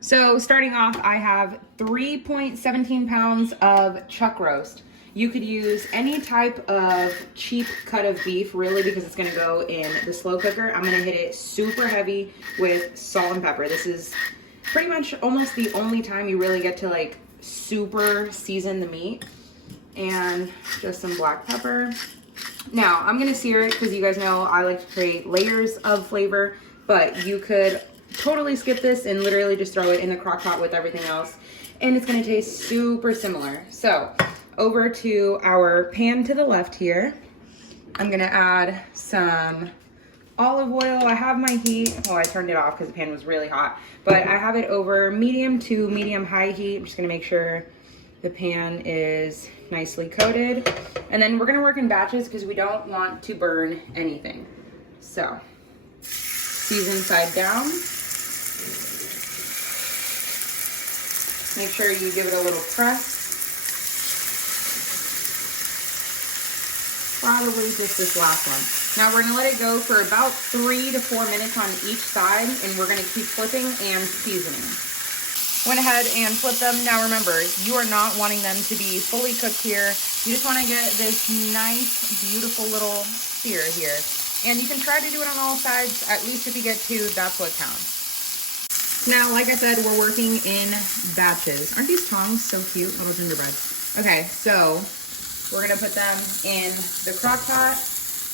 So starting off, I have 3.17 pounds of chuck roast. You could use any type of cheap cut of beef, really, because it's gonna go in the slow cooker. I'm gonna hit it super heavy with salt and pepper. This is pretty much almost the only time you really get to like super season the meat. And just some black pepper. Now, I'm gonna sear it because you guys know I like to create layers of flavor, but you could totally skip this and literally just throw it in the crock pot with everything else, and it's gonna taste super similar. So, over to our pan to the left here, I'm gonna add some olive oil. I have my heat, well, I turned it off because the pan was really hot, but I have it over medium to medium high heat. I'm just gonna make sure the pan is nicely coated. And then we're gonna work in batches because we don't want to burn anything. So, season side down. Make sure you give it a little press. Probably just this last one. Now we're gonna let it go for about 3 to 4 minutes on each side, and we're gonna keep flipping and seasoning. Went ahead and flipped them. Now remember, you are not wanting them to be fully cooked here. You just wanna get this nice, beautiful little sear here. And you can try to do it on all sides. At least if you get 2, that's what counts. Now, like I said, we're working in batches. Aren't these tongs so cute? Little gingerbread. Okay, so we're gonna put them in the crock pot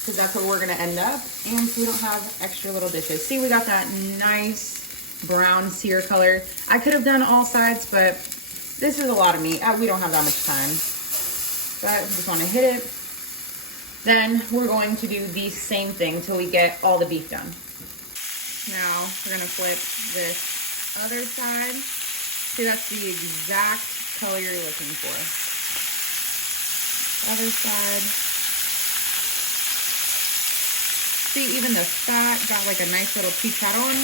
because that's where we're gonna end up. And we don't have extra little dishes. See, we got that nice brown sear color. I could have done all sides, but this is a lot of meat. We don't have that much time. But we just wanna hit it. Then we're going to do the same thing till we get all the beef done. Now we're gonna flip this other side. See, that's the exact color you're looking for. Other side. See, even the fat got like a nice little chicharron.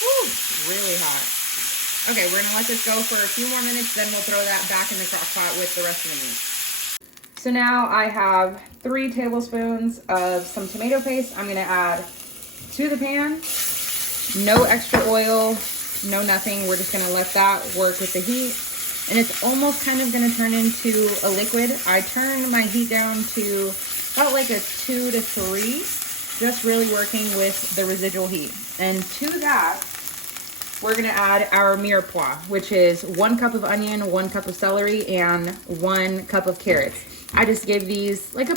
Woo, really hot. Okay, we're gonna let this go for a few more minutes, then we'll throw that back in the crock pot with the rest of the meat. So now I have 3 tablespoons of some tomato paste. I'm gonna add to the pan. No extra oil, no nothing. We're just gonna let that work with the heat. And it's almost kind of gonna turn into a liquid. I turn my heat down to about like a 2 to 3, just really working with the residual heat. And to that, we're gonna add our mirepoix, which is 1 cup of onion, 1 cup of celery, and 1 cup of carrots. I just gave these like a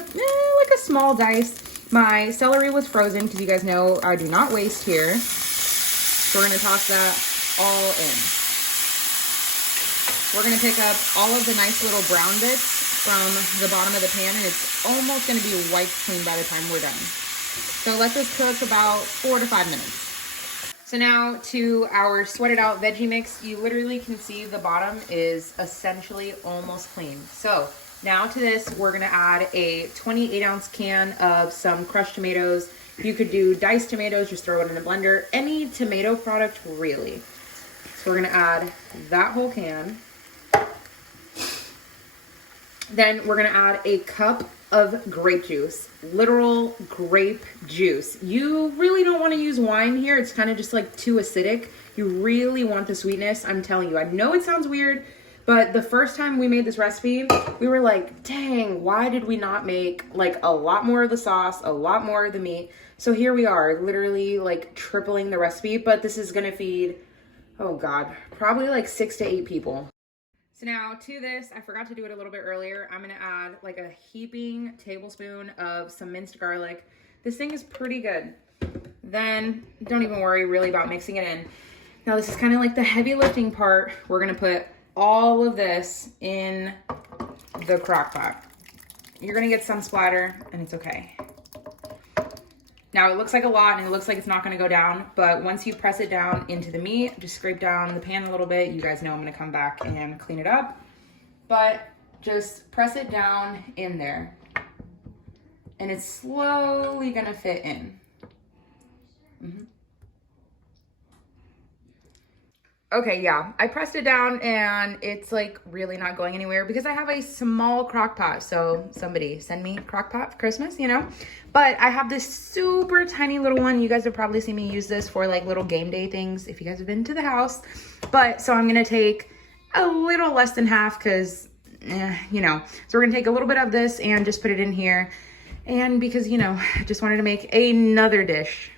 small dice. My celery was frozen because you guys know I do not waste here. So we're gonna toss that all in. We're gonna pick up all of the nice little brown bits from the bottom of the pan, and it's almost gonna be wiped clean by the time we're done. So let this cook about 4 to 5 minutes. So now to our sweated out veggie mix, you literally can see the bottom is essentially almost clean. So now to this, we're gonna add a 28-ounce can of some crushed tomatoes. You could do diced tomatoes, just throw it in a blender. Any tomato product, really. So we're gonna add that whole can. Then we're gonna add a cup of grape juice, literal grape juice. You really don't wanna use wine here. It's kind of just like too acidic. You really want the sweetness, I'm telling you. I know it sounds weird, but the first time we made this recipe, we were like, dang, why did we not make like a lot more of the sauce, a lot more of the meat? So here we are, literally like tripling the recipe, but this is gonna feed, oh God, probably like 6 to 8 people. So now to this, I forgot to do it a little bit earlier. I'm gonna add like a heaping tablespoon of some minced garlic. This thing is pretty good. Then don't even worry really about mixing it in. Now this is kind of like the heavy lifting part. We're gonna put all of this in the crock pot. You're gonna get some splatter and it's okay. Now it looks like a lot and it looks like it's not gonna go down, but once you press it down into the meat, just scrape down the pan a little bit. You guys know I'm gonna come back and clean it up, but just press it down in there and it's slowly gonna fit in. Okay, yeah, I pressed it down and it's like really not going anywhere because I have a small crock pot. So somebody send me crock pot for Christmas, you know? But I have this super tiny little one. You guys have probably seen me use this for like little game day things if you guys have been to the house. But so I'm gonna take a little less than half because, you know. So we're gonna take a little bit of this and just put it in here. And because, you know, I just wanted to make another dish.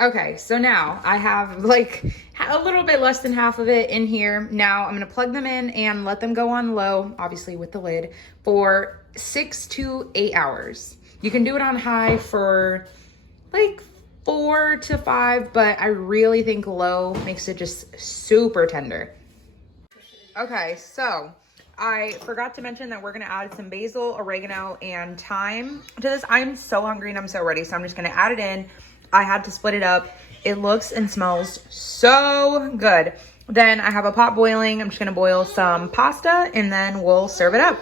Okay, so now I have like a little bit less than half of it in here. Now I'm gonna plug them in and let them go on low, obviously with the lid, for 6 to 8 hours. You can do it on high for like 4 to 5, but I really think low makes it just super tender. Okay, so I forgot to mention that we're gonna add some basil, oregano, and thyme to this. I'm so hungry and I'm so ready, so I'm just gonna add it in. I had to split it up. It looks and smells so good. Then I have a pot boiling. I'm just gonna boil some pasta and then we'll serve it up.